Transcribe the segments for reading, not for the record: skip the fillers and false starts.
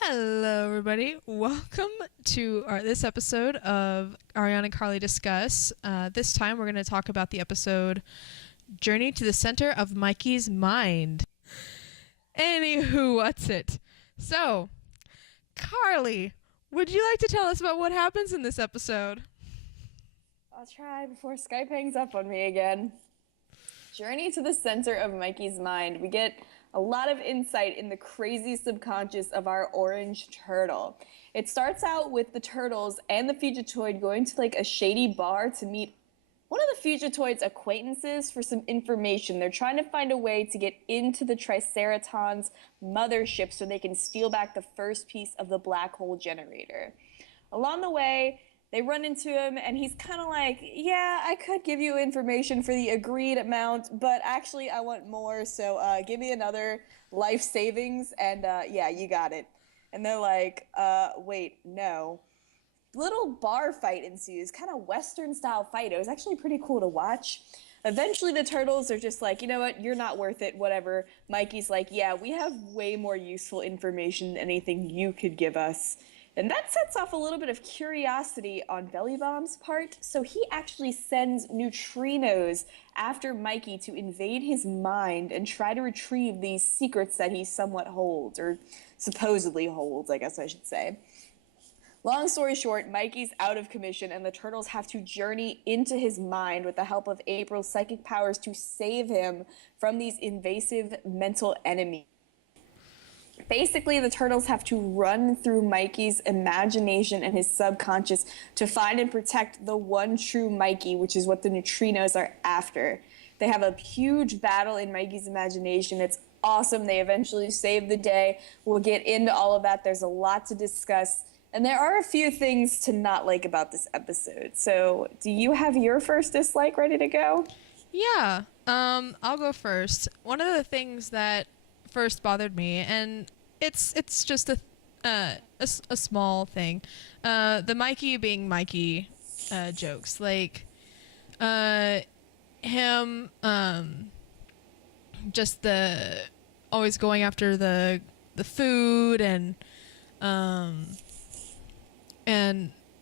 Hello, everybody. Welcome to this episode of Ariane Karley Discuss. This time, we're going to talk about the episode "Journey to the Center of Mikey's Mind." Anywho, what's it? So, Carly, would you like to tell us about what happens in this episode? I'll try before Skype hangs up on me again. Journey to the Center of Mikey's Mind. We get a lot of insight in the crazy subconscious of our orange turtle. It starts out with the turtles and the Fugitoid going to like a shady bar to meet one of the Fugitoid's acquaintances for some information. They're trying to find a way to get into the Triceraton's mothership so they can steal back the first piece of the black hole generator. Along the way, they run into him, and he's kind of like, yeah, I could give you information for the agreed amount, but actually I want more, so give me another life savings, and yeah, you got it. And they're like, wait, no. Little bar fight ensues, kind of Western-style fight. It was actually pretty cool to watch. Eventually, the turtles are just like, you know what, you're not worth it, whatever. Mikey's like, yeah, we have way more useful information than anything you could give us. And that sets off a little bit of curiosity on Bellybomb's part, so he actually sends neutrinos after Mikey to invade his mind and try to retrieve these secrets that he somewhat holds, or supposedly holds, I guess I should say. Long story short, Mikey's out of commission, and the turtles have to journey into his mind with the help of April's psychic powers to save him from these invasive mental enemies. Basically, the turtles have to run through Mikey's imagination and his subconscious to find and protect the one true Mikey, which is what the neutrinos are after. They have a huge battle in Mikey's imagination. It's awesome. They eventually save the day. We'll get into all of that. There's a lot to discuss. And there are a few things to not like about this episode. So, do you have your first dislike ready to go? Yeah, I'll go first. One of the things that first bothered me, and it's just a small thing, the Mikey being Mikey jokes, like him just the always going after the food, and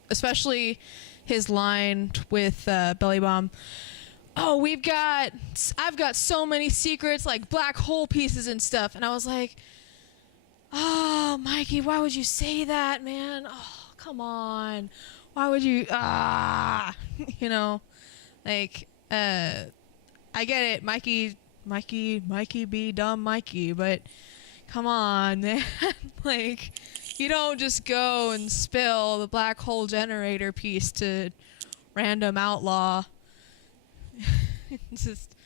especially his line with Belly Bomb. Oh, I've got so many secrets, like black hole pieces and stuff. And I was like, oh, Mikey, why would you say that, man? Oh, come on. Why would you, you know, like, I get it. Mikey be dumb Mikey, but come on, man. Like, you don't just go and spill the black hole generator piece to random outlaw. It's just,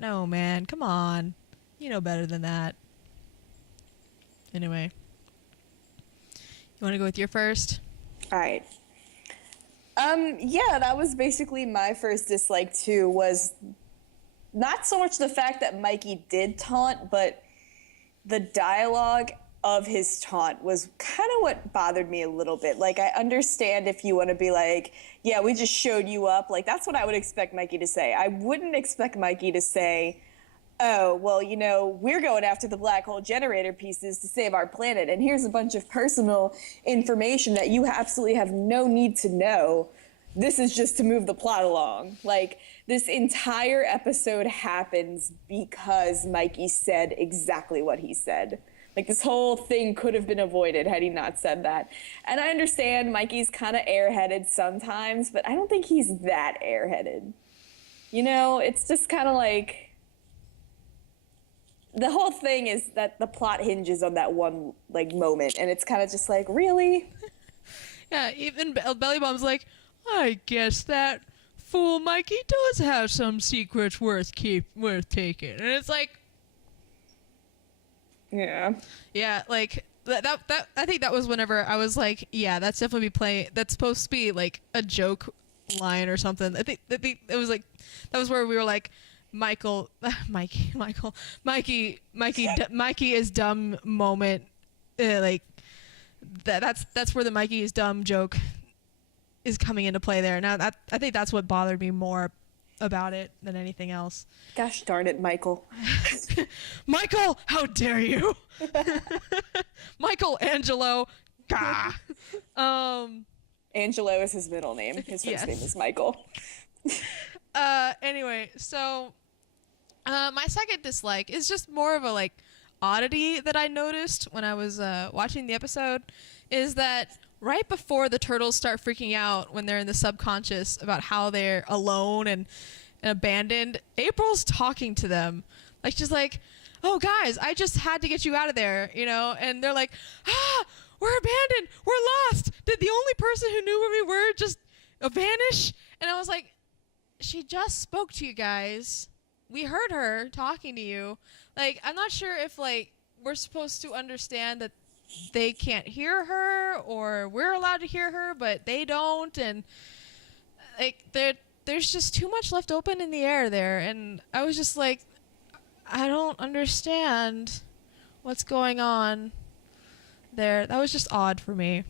no, man, come on. You know better than that. Anyway, you want to go with your first? All right. Yeah, that was basically my first dislike too, was not so much the fact that Mikey did taunt, but the dialogue of his taunt was kind of what bothered me a little bit. Like, I understand if you want to be like, yeah, we just showed you up. Like, that's what I would expect Mikey to say. I wouldn't expect Mikey to say, oh, well, you know, we're going after the black hole generator pieces to save our planet, and here's a bunch of personal information that you absolutely have no need to know. This is just to move the plot along. Like, this entire episode happens because Mikey said exactly what he said. Like, this whole thing could have been avoided had he not said that. And I understand Mikey's kind of airheaded sometimes, but I don't think he's that airheaded. You know, it's just kind of like, the whole thing is that the plot hinges on that one, like, moment, and it's kind of just like, really? Yeah, even Belly Bomb's like, I guess that fool Mikey does have some secrets worth taking. And it's like, Yeah, like that I think that was whenever I was like, yeah, that's definitely that's supposed to be like a joke line or something. I think it was like, that was where we were like, Mikey is dumb moment, like that's where the Mikey is dumb joke is coming into play there. Now I think that's what bothered me more about it than anything else. Gosh darn it, Michael. Michael, how dare you? Michelangelo. Gah. Angelo is his middle name. His first name is Michael. Anyway, so my second dislike is just more of a like oddity that I noticed when I was watching the episode, is that right before the turtles start freaking out when they're in the subconscious about how they're alone and abandoned, April's talking to them. Like, she's like, oh guys, I just had to get you out of there, you know? And they're like, we're abandoned, we're lost. Did the only person who knew where we were just vanish? And I was like, she just spoke to you guys. We heard her talking to you. Like, I'm not sure if like we're supposed to understand that they can't hear her or we're allowed to hear her, but they don't. And like, there's just too much left open in the air there. And I was just like, I don't understand what's going on there. That was just odd for me.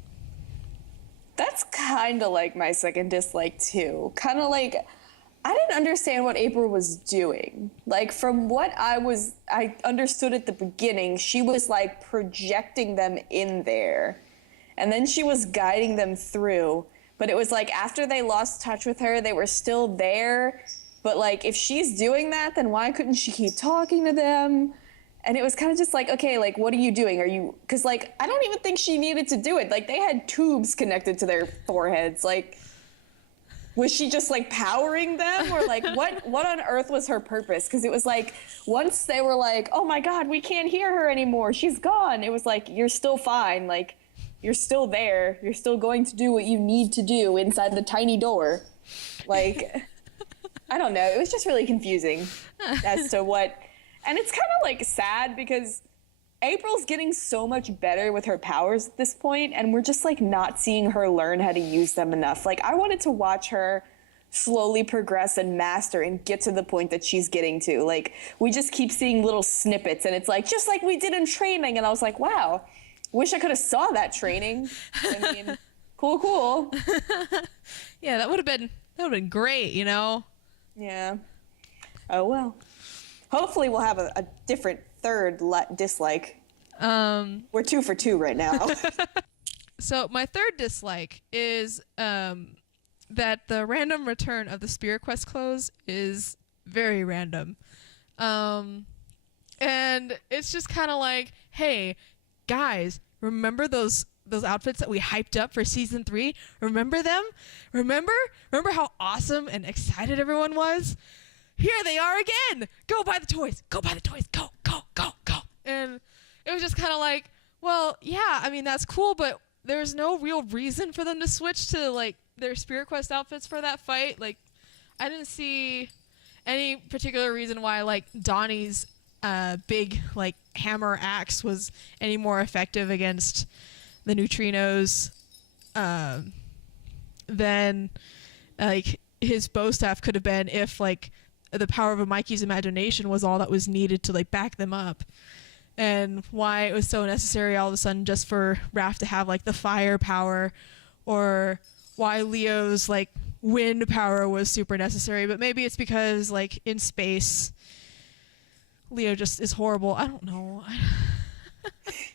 That's kind of like my second dislike too. Kind of like, I didn't understand what April was doing. Like, from what I understood at the beginning, she was like projecting them in there. And then she was guiding them through. But it was like after they lost touch with her, they were still there. But like, if she's doing that, then why couldn't she keep talking to them? And it was kind of just like, okay, like, what are you doing? Are you, because like, I don't even think she needed to do it. Like, they had tubes connected to their foreheads. Like, was she just like powering them, or like what on earth was her purpose? Because it was like, once they were like, oh my God, we can't hear her anymore, she's gone. It was like, you're still fine. Like, you're still there. You're still going to do what you need to do inside the tiny door. Like, I don't know. It was just really confusing as to what, and it's kind of like sad because April's getting so much better with her powers at this point, and we're just like not seeing her learn how to use them enough. Like, I wanted to watch her slowly progress and master and get to the point that she's getting to. Like, we just keep seeing little snippets, and it's like, just like we did in training. And I was like, wow, wish I could have saw that training. I mean, cool. Yeah, that would have been great, you know? Yeah. Oh, well. Hopefully we'll have a different third dislike. We're 2 for 2 right now. So my third dislike is that the random return of the Spirit Quest clothes is very random. And it's just kind of like, hey, guys, remember those outfits that we hyped up for season 3? Remember them? Remember how awesome and excited everyone was? Here they are again. Go buy the toys. Go buy the toys. Go. And it was just kind of like, well, yeah, I mean, that's cool, but there's no real reason for them to switch to like their Spirit Quest outfits for that fight. Like, I didn't see any particular reason why like Donnie's big like hammer axe was any more effective against the neutrinos than like his bow staff could have been if like the power of a Mikey's imagination was all that was needed to like back them up. And why it was so necessary all of a sudden just for Raph to have like the fire power, or why Leo's like wind power was super necessary. But maybe it's because like in space Leo just is horrible. I don't know.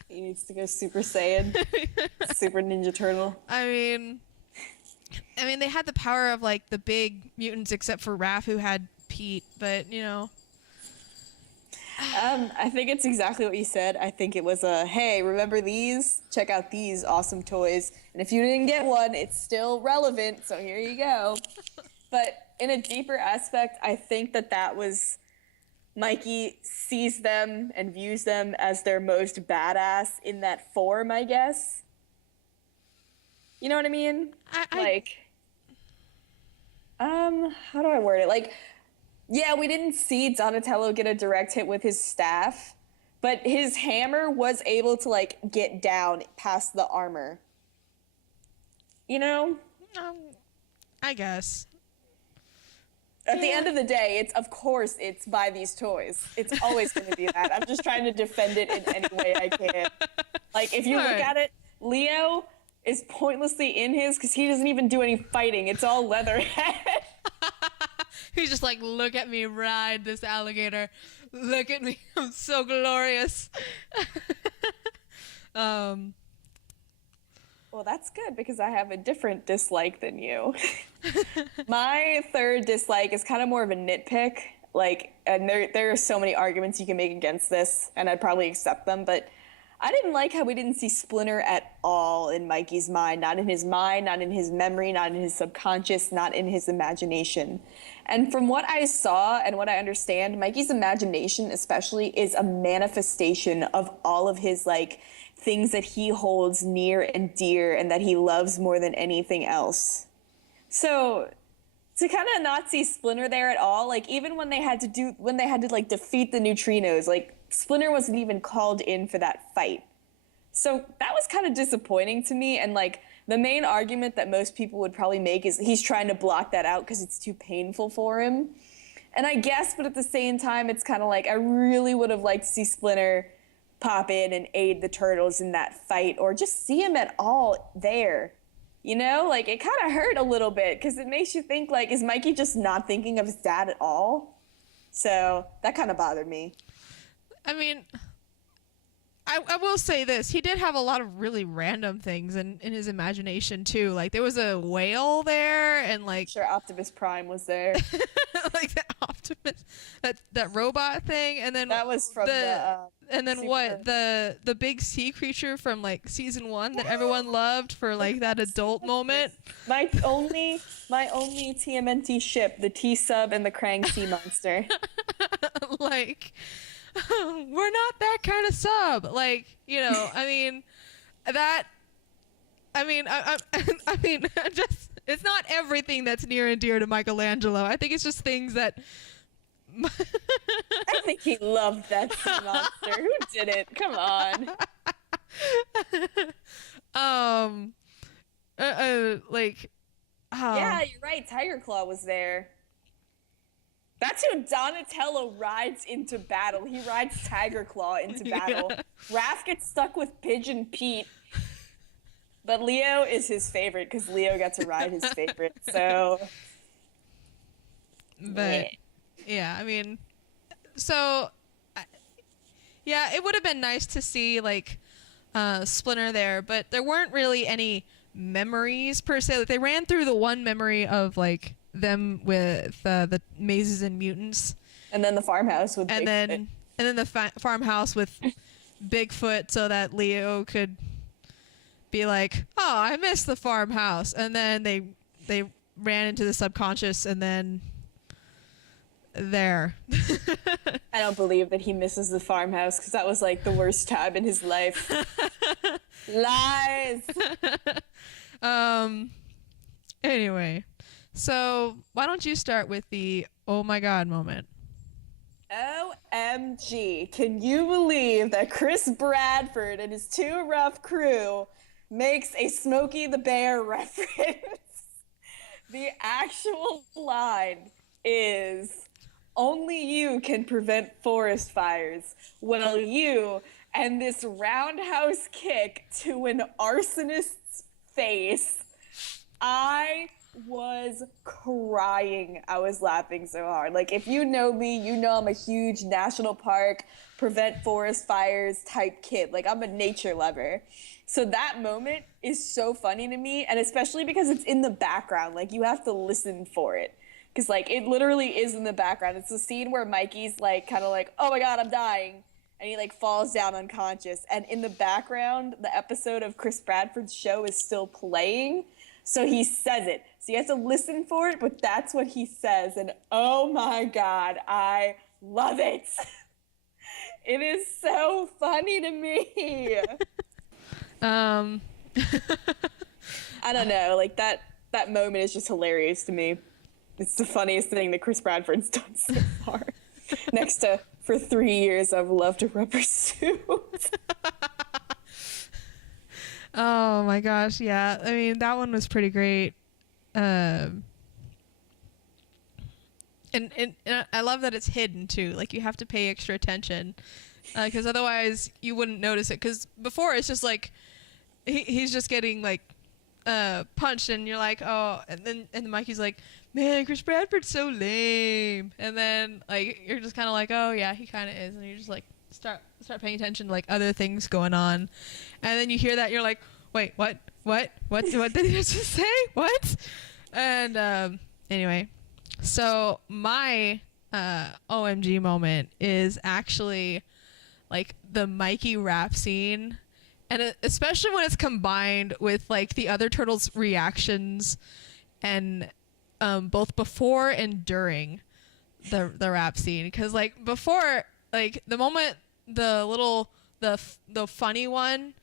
He needs to go Super Saiyan. Super Ninja Turtle. I mean they had the power of like the big mutants except for Raph, who had Pete, but you know. I think it's exactly what you said. I think it was hey, remember these? Check out these awesome toys. And if you didn't get one, it's still relevant, so here you go. But in a deeper aspect, I think that was Mikey sees them and views them as their most badass in that form, I guess. You know what I mean? How do I word it? Like, yeah, we didn't see Donatello get a direct hit with his staff, but his hammer was able to, like, get down past the armor. You know? I guess. At the end of the day, it's by these toys. It's always going to be that. I'm just trying to defend it in any way I can. Like, if you look at it, Leo is pointlessly in his because he doesn't even do any fighting. It's all Leatherhead. He's just like, look at me ride this alligator. Look at me. I'm so glorious. Well, that's good because I have a different dislike than you. My third dislike is kind of more of a nitpick. Like, and there are so many arguments you can make against this, and I'd probably accept them, but I didn't like how we didn't see Splinter at all in Mikey's mind. Not in his mind, not in his memory, not in his subconscious, not in his imagination. And from what I saw and what I understand, Mikey's imagination especially is a manifestation of all of his, like, things that he holds near and dear and that he loves more than anything else. So to kind of not see Splinter there at all, like even when they had to like defeat the neutrinos, like Splinter wasn't even called in for that fight. So that was kind of disappointing to me. And like the main argument that most people would probably make is he's trying to block that out because it's too painful for him. And I guess, but at the same time, it's kind of like I really would have liked to see Splinter pop in and aid the turtles in that fight, or just see him at all there. You know, like it kind of hurt a little bit because it makes you think, like, is Mikey just not thinking of his dad at all? So that kind of bothered me. I mean, I will say this. He did have a lot of really random things in his imagination, too. Like, there was a whale there, and, like... Sure, Optimus Prime was there. Like, the Optimus... That robot thing, and then... That was from and then what? The big sea creature from, like, season 1 that everyone loved for, like, that adult moment. My only TMNT ship, the T-Sub and the Krang Sea Monster. Like... we're not that kind of sub, like, you know. I mean, just it's not everything that's near and dear to Michelangelo. I think it's just things that I think he loved that sea monster. Who didn't? Come on. Yeah, you're right. Tiger Claw was there. That's who Donatello rides into battle. He rides Tiger Claw into battle. Yeah. Raph gets stuck with Pigeon Pete. But Leo is his favorite because Leo got to ride his favorite. So. But, yeah, I mean, so, yeah, it would have been nice to see, like, Splinter there. But there weren't really any memories, per se. Like, they ran through the one memory of, like, them with the mazes and mutants, and then the farmhouse with and Bigfoot. then the farmhouse with Bigfoot, so that Leo could be like, oh, I miss the farmhouse. And then they ran into the subconscious, and then there. I don't believe that he misses the farmhouse because that was like the worst time in his life. Lies. Anyway. So, why don't you start with the oh my god moment? OMG. Can you believe that Chris Bradford and his Too Rough crew makes a Smokey the Bear reference? The actual line is, only you can prevent forest fires. Well, you and this roundhouse kick to an arsonist's face. I was crying. I was laughing so hard. Like, if you know me, you know I'm a huge national park, prevent forest fires type kid. Like, I'm a nature lover. So that moment is so funny to me, and especially because it's in the background. Like, you have to listen for it. Because, like, it literally is in the background. It's the scene where Mikey's, like, kind of like, oh my god, I'm dying. And he, like, falls down unconscious. And in the background, the episode of Chris Bradford's show is still playing. So he says it. So you have to listen for it, but that's what he says. And oh my god, I love it. It is so funny to me. I don't know, like that moment is just hilarious to me. It's the funniest thing that Chris Bradford's done so far. Next to, for 3 years, I've loved a rubber suit. Oh my gosh, yeah. I mean, that one was pretty great. And I love that it's hidden too. Like, you have to pay extra attention, because otherwise you wouldn't notice it. Because before it's just like he's just getting like punched, and you're like, oh, and then Mikey's like, man, Chris Bradford's so lame. And then like you're just kind of like, oh yeah, he kind of is, and you just like start paying attention to like other things going on, and then you hear that, you're like, wait, what did he just say? What? And anyway, so my OMG moment is actually like the Mikey rap scene, and especially when it's combined with like the other turtles' reactions, and both before and during the rap scene. Because like before, like the moment the funny one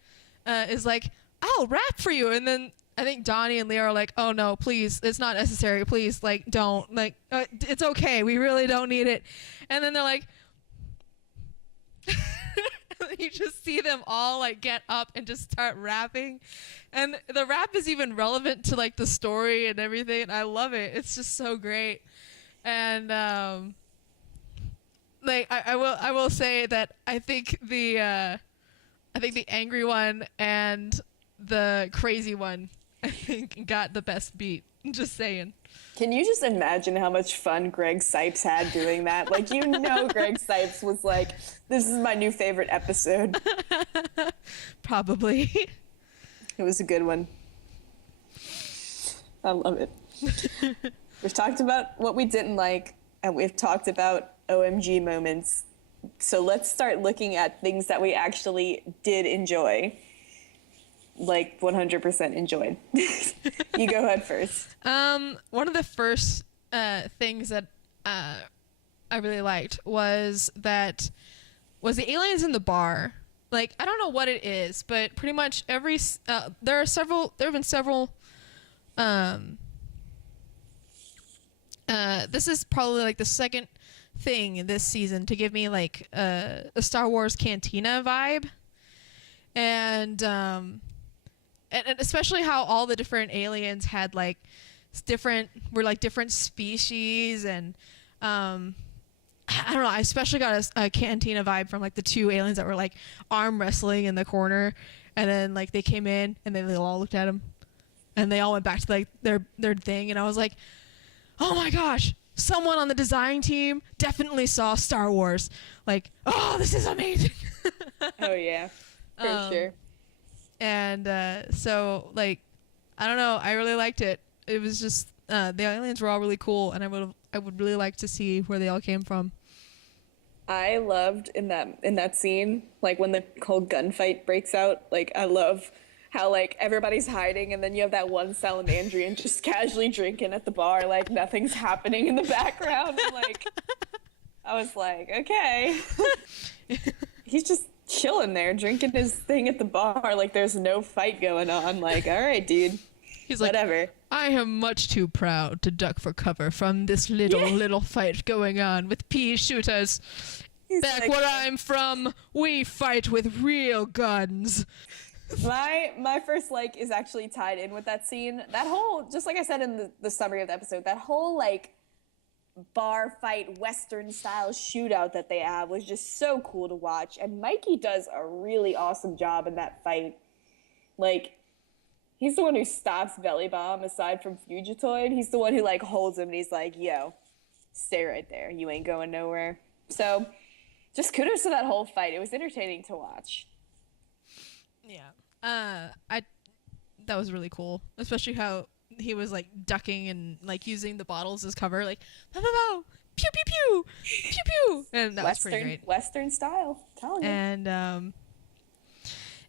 is like, I'll rap for you, and then I think Donnie and Leo are like, oh no, please, it's not necessary, please, like don't, like it's okay, we really don't need it. And then they're like you just see them all like get up and just start rapping, and the rap is even relevant to like the story and everything, and I love it. It's just so great. And like I will say that I think the angry one and the crazy one, I think, got the best beat. Just saying. Can you just imagine how much fun Greg Sipes had doing that? Like, you know, Greg Sipes was like, this is my new favorite episode. Probably. It was a good one. I love it. We've talked about what we didn't like, and we've talked about OMG moments. So let's start looking at things that we actually did enjoy. Like 100% enjoyed. You go ahead first. One of the first things that I really liked was the aliens in the bar. Like, I don't know what it is, but pretty much there have been several this is probably like the second thing this season to give me like a Star Wars cantina vibe. And especially how all the different aliens had like different species, and I don't know, I especially got a cantina vibe from like the two aliens that were like arm wrestling in the corner, and then like they came in and then they all looked at him and they all went back to like their thing, and I was like, oh my gosh, someone on the design team definitely saw Star Wars. Like, oh, this is amazing. Oh yeah, for sure. And so like, I don't know, I really liked it. It was just the aliens were all really cool, and I would really like to see where they all came from. I loved in that scene, like when the whole gunfight breaks out, like I love how like everybody's hiding, and then you have that one salamandrian just casually drinking at the bar, like nothing's happening in the background. And, like, I was like, okay. He's just chilling there, drinking his thing at the bar, like there's no fight going on. Like, all right, dude. He's like, whatever. I am much too proud to duck for cover from this little fight going on with pea shooters. He's Back like, where I'm from, we fight with real guns. My first like is actually tied in with that scene. That whole, just like I said in the summary of the episode, that whole like bar fight Western style shootout that they have was just so cool to watch. And Mikey does a really awesome job in that fight. Like, he's the one who stops Belly Bomb aside from Fugitoid. He's the one who like holds him and he's like, yo, stay right there. You ain't going nowhere. So just kudos to that whole fight. It was entertaining to watch. Yeah. That was really cool. Especially how he was like ducking and like using the bottles as cover, like pow pow pow, pew pew pew, pew pew. And that was pretty great. Western style. I'm telling you. And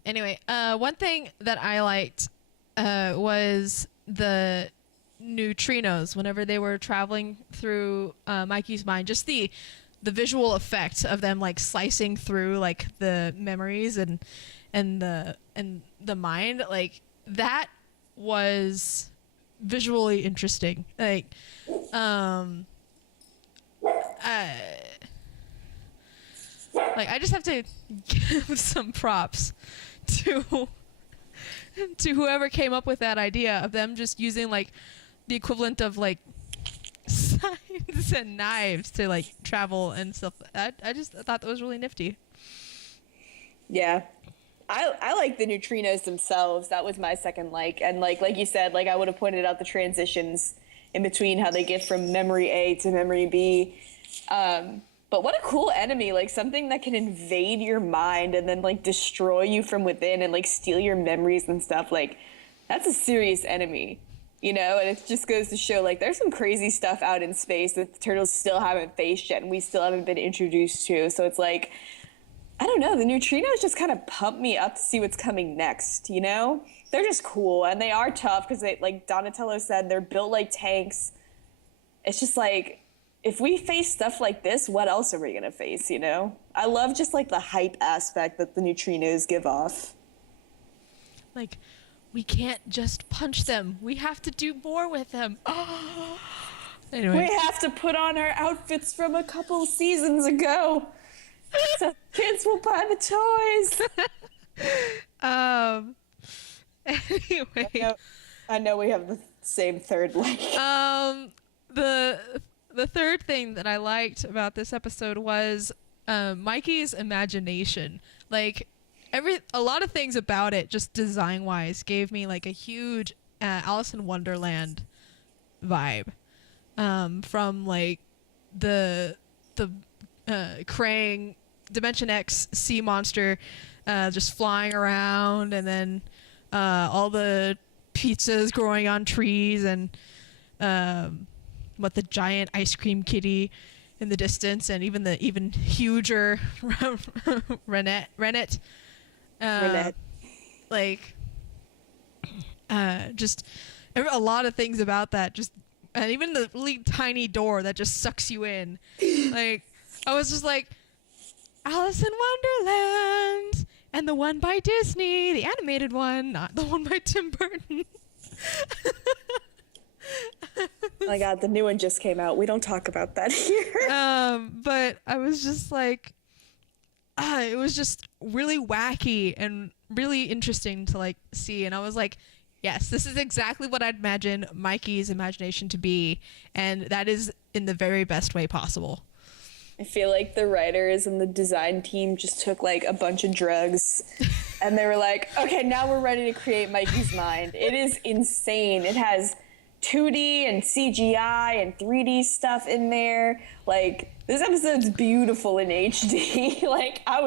anyway, one thing that I liked was the neutrinos whenever they were traveling through Mikey's mind. Just the visual effect of them like slicing through like the memories and the mind, like that was visually interesting. Like I just have to give some props to whoever came up with that idea of them just using like the equivalent of like signs and knives to like travel and stuff. I thought that was really nifty. Yeah. I like the neutrinos themselves. That was my second like. And like you said, like I would have pointed out the transitions in between, how they get from memory A to memory B. But what a cool enemy, like something that can invade your mind and then like destroy you from within and like steal your memories and stuff. Like, that's a serious enemy, you know? And it just goes to show like there's some crazy stuff out in space that the turtles still haven't faced yet and we still haven't been introduced to. So it's like, I don't know, the neutrinos just kind of pump me up to see what's coming next, you know? They're just cool and they are tough because they, like Donatello said, they're built like tanks. It's just like, if we face stuff like this, what else are we gonna face, you know? I love just like the hype aspect that the neutrinos give off. Like, we can't just punch them. We have to do more with them. Anyway. We have to put on our outfits from a couple seasons ago. So kids will buy the toys. Anyway. I know we have the same third like. The third thing that I liked about this episode was Mikey's imagination. Like a lot of things about it, just design wise, gave me like a huge Alice in Wonderland vibe. From like the Krang Dimension X sea monster just flying around, and then all the pizzas growing on trees, and the giant ice cream kitty in the distance, and even the even huger Renette. Like just a lot of things about that, just, and even the really tiny door that just sucks you in. Like, I was just like, Alice in Wonderland, and the one by Disney, the animated one, not the one by Tim Burton. Oh my God, the new one just came out. We don't talk about that here. But I was just like, it was just really wacky and really interesting to like see, and I was like, yes, this is exactly what I'd imagine Mikey's imagination to be, and that is in the very best way possible. I feel like the writers and the design team just took like a bunch of drugs and they were like, okay, now we're ready to create Mikey's Mind. It is insane. It has 2D and CGI and 3D stuff in there. Like, this episode's beautiful in HD. Like, I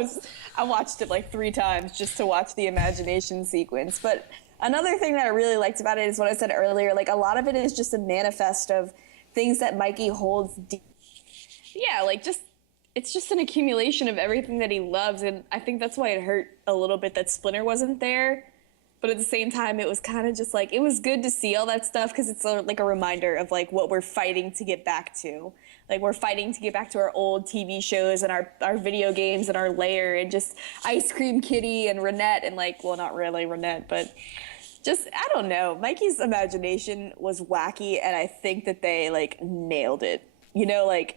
watched it like 3 times just to watch the imagination sequence. But another thing that I really liked about it is what I said earlier. Like, a lot of it is just a manifest of things that Mikey holds deep. Yeah, like, it's just an accumulation of everything that he loves, and I think that's why it hurt a little bit that Splinter wasn't there. But at the same time, it was kind of just like, it was good to see all that stuff because it's like a reminder of like what we're fighting to get back to. Like, we're fighting to get back to our old TV shows and our video games and our lair, and just Ice Cream Kitty and Renette, and like, well, not really Renette, but just, I don't know. Mikey's imagination was wacky, and I think that they like nailed it. You know, like,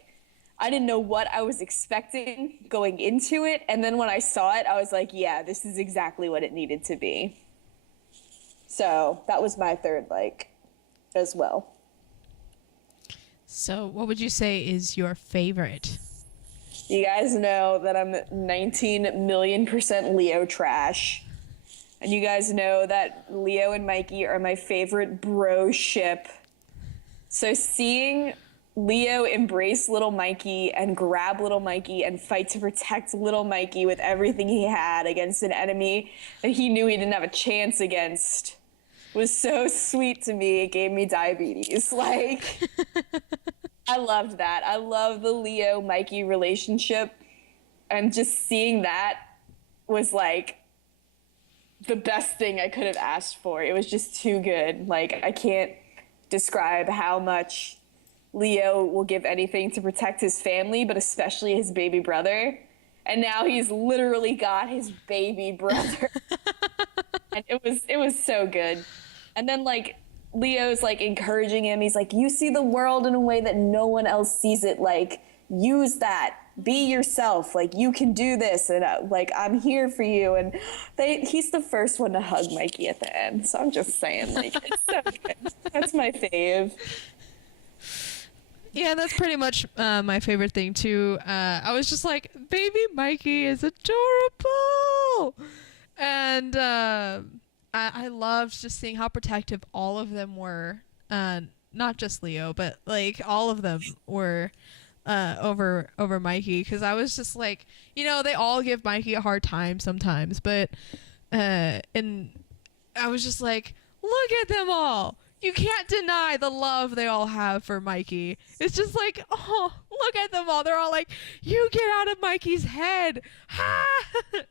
I didn't know what I was expecting going into it, and then when I saw it, I was like, yeah, this is exactly what it needed to be. So that was my third like as well. So what would you say is your favorite? You guys know that I'm 19 million% Leo trash. And you guys know that Leo and Mikey are my favorite bro ship. So seeing Leo embrace little Mikey and grab little Mikey and fight to protect little Mikey with everything he had against an enemy that he knew he didn't have a chance against was so sweet to me. It gave me diabetes. Like, I loved that. I love the Leo-Mikey relationship, and just seeing that was like the best thing I could have asked for. It was just too good. Like, I can't describe how much Leo will give anything to protect his family, but especially his baby brother. And now he's literally got his baby brother. And it was so good. And then like Leo's like encouraging him. He's like, you see the world in a way that no one else sees it. Like, use that. Be yourself. Like, you can do this. And like, I'm here for you. And he's the first one to hug Mikey at the end. So I'm just saying, like, it's so good. That's my fave. Yeah, that's pretty much my favorite thing too. I was just like, baby Mikey is adorable, and I loved just seeing how protective all of them were. not just Leo, but like all of them were over Mikey, because I was just like, they all give Mikey a hard time sometimes, but and I was just like, look at them all. You can't deny the love they all have for Mikey. It's just like, oh, look at them all. They're all like, you get out of Mikey's head. Ha!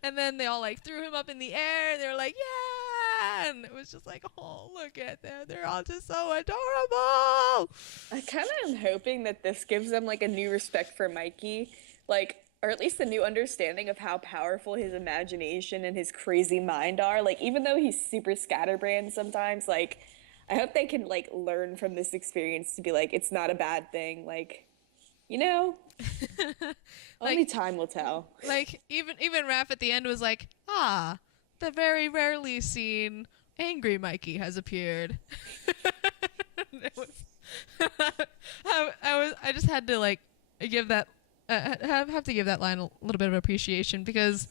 And then they all like threw him up in the air. They were like, yeah. And it was just like, oh, look at them. They're all just so adorable. I kind of am hoping that this gives them like a new respect for Mikey, like, or at least a new understanding of how powerful his imagination and his crazy mind are. Like, even though he's super scatterbrained sometimes, like, I hope they can like learn from this experience to be like, it's not a bad thing. Like, only time will tell. Like even Raph at the end was like, the very rarely seen angry Mikey has appeared. I just had to like give that have to give that line a little bit of appreciation, because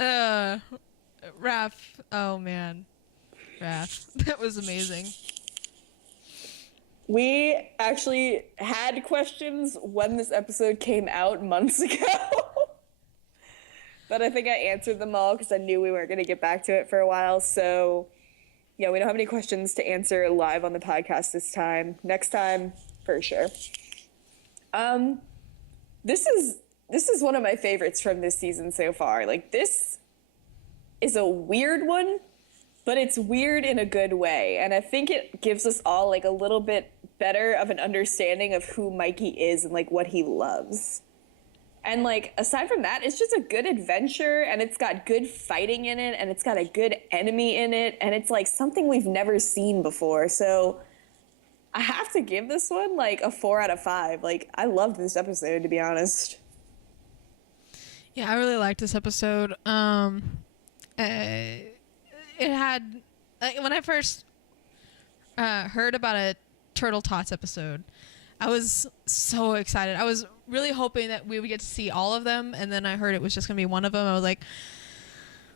Raph, oh man. Raph. That was amazing. We actually had questions when this episode came out months ago. But I think I answered them all because I knew we weren't going to get back to it for a while. So, yeah, we don't have any questions to answer live on the podcast this time. Next time, for sure. This is one of my favorites from this season so far. Like, this is a weird one, but it's weird in a good way. And I think it gives us all like a little bit better of an understanding of who Mikey is and like what he loves. And like, aside from that, it's just a good adventure, and it's got good fighting in it, and it's got a good enemy in it, and it's like something we've never seen before. So I have to give this one like a 4 out of 5. Like, I loved this episode, to be honest. Yeah, I really liked this episode. It had, when I first heard about a Turtle Tots episode, I was so excited. I was really hoping that we would get to see all of them, and then I heard it was just gonna be one of them. I was like,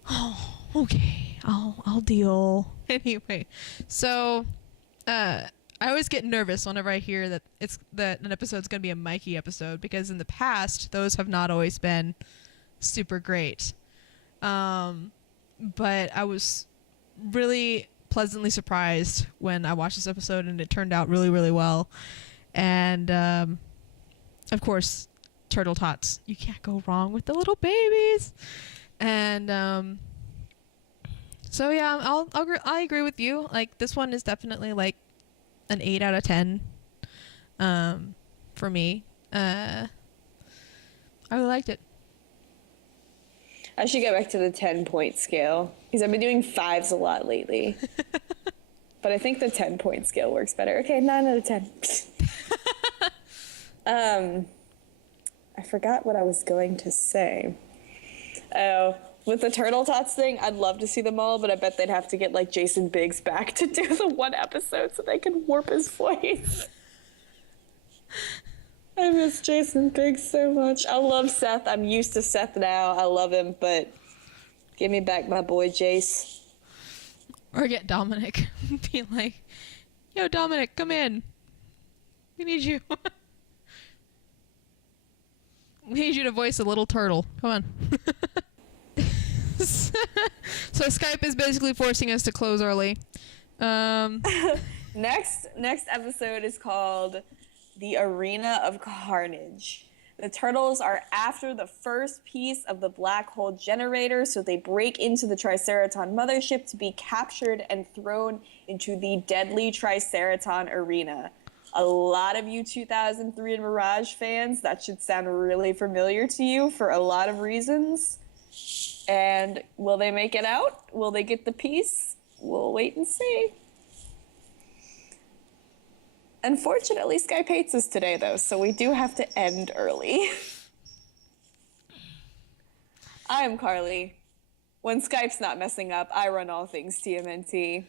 oh, okay, I'll deal. Anyway, so I always get nervous whenever I hear that an episode's gonna be a Mikey episode, because in the past those have not always been super great. But I was really pleasantly surprised when I watched this episode, and it turned out really, really well. And of course, Turtle Tots, you can't go wrong with the little babies. And so yeah, I agree with you. Like, this one is definitely like an 8 out of 10 for me. I really liked it. I should get back to the 10-point scale, because I've been doing 5s a lot lately. But I think the 10-point scale works better. Okay, 9 out of 10. I forgot what I was going to say. Oh, with the Turtle Tots thing, I'd love to see them all, but I bet they'd have to get like Jason Biggs back to do the one episode so they can warp his voice. I miss Jason Biggs so much. I love Seth. I'm used to Seth now. I love him, but give me back my boy Jace. Or get Dominic. Be like, yo, Dominic, come in. We need you. We need you to voice a little turtle. Come on. So Skype is basically forcing us to close early. Next episode is called The Arena of Carnage. The turtles are after the first piece of the black hole generator, so they break into the Triceraton mothership to be captured and thrown into the deadly Triceraton arena. A lot of you 2003 and Mirage fans, that should sound really familiar to you for a lot of reasons. And will they make it out? Will they get the piece? We'll wait and see. Unfortunately, Skype hates us today, though, so we do have to end early. I am Carly. When Skype's not messing up, I run all things TMNT.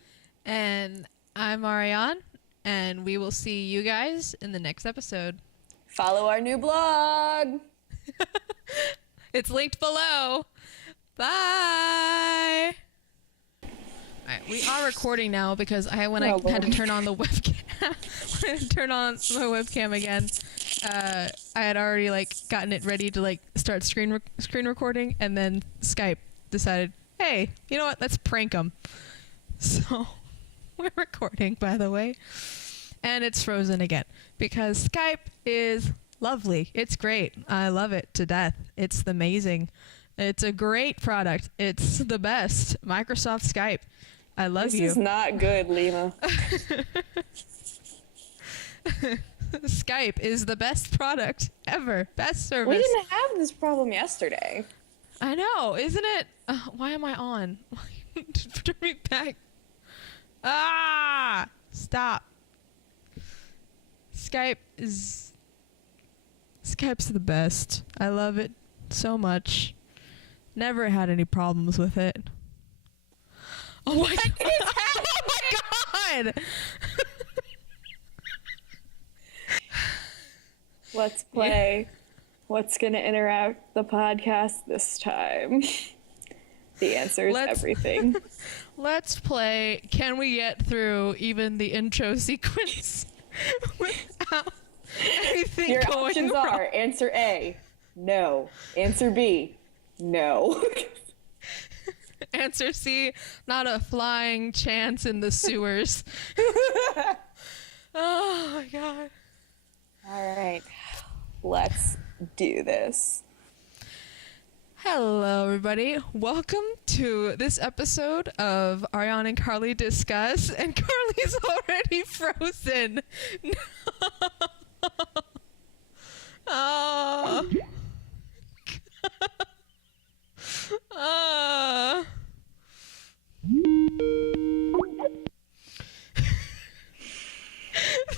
And I'm Ariane, and we will see you guys in the next episode. Follow our new blog. It's linked below. Bye. All right. we are recording now because when I had to turn on the webcam, when I turned on my webcam again, I had already like gotten it ready to like start screen recording, and then Skype decided, hey, you know what? Let's prank them. So we're recording, by the way, and it's frozen again because Skype is lovely. It's great. I love it to death. It's amazing. It's a great product. It's the best. Microsoft Skype. I love you. This is not good, Lima. Skype is the best product ever. Best service. We didn't have this problem yesterday. I know, isn't it? Why am I on? Turn me back. Ah! Stop. Skype's the best. I love it so much. Never had any problems with it. Oh my god! Oh my god! Let's play What's Gonna Interrupt the Podcast this time? The answer is everything. Let's play Can We Get Through Even the Intro Sequence without anything Your going options wrong? are answer A, no. Answer B, no. Answer C, not a flying chance in the sewers. Oh my god. All right, let's do this. Hello, everybody. Welcome to this episode of Ariane and Karley Discuss. And Carly's already frozen. No. Oh.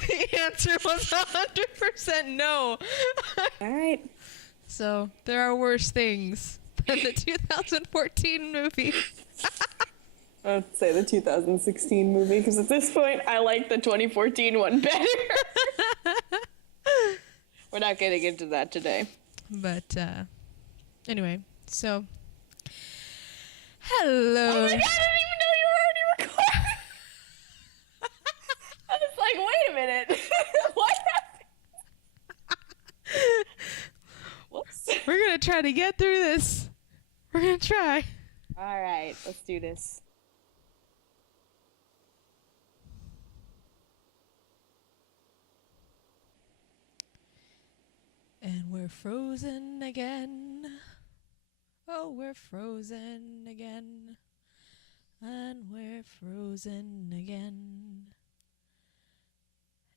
The answer was 100% no. All right. So there are worse things than the 2014 movie. I'd say the 2016 movie, because at this point, I like the 2014 one better. We're not getting into that today. But anyway, so hello. Oh my god, I didn't even know you were already recording. I was like, wait a minute. What happened? Whoops. We're gonna try to get through this. We're gonna try. All right, let's do this. And we're frozen again. Oh, we're frozen again. And we're frozen again.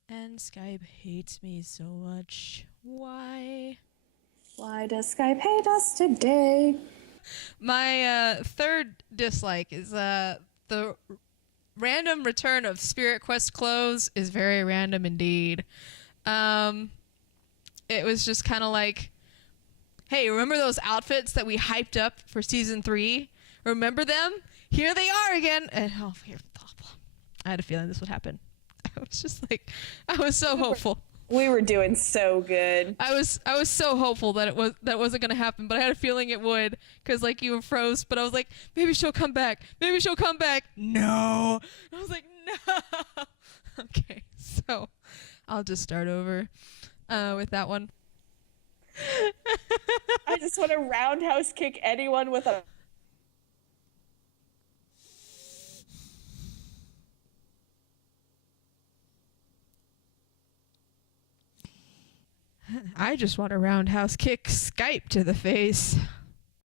And Skype hates me so much. Why? Why does Skype hate us today? My third dislike is the random return of Spirit Quest clothes is very random indeed. It was just kind of like, hey, remember those outfits that we hyped up for season 3? Remember them? Here they are again. And I had a feeling this would happen. I was just like, I was so hopeful. We were doing so good. I was so hopeful that that wasn't gonna happen, but I had a feeling it would, because like you froze. But I was like, maybe she'll come back. Maybe she'll come back. No. I was like, no. Okay, so I'll just start over with that one. I just want to roundhouse kick anyone with a... I just want to roundhouse kick Skype to the face.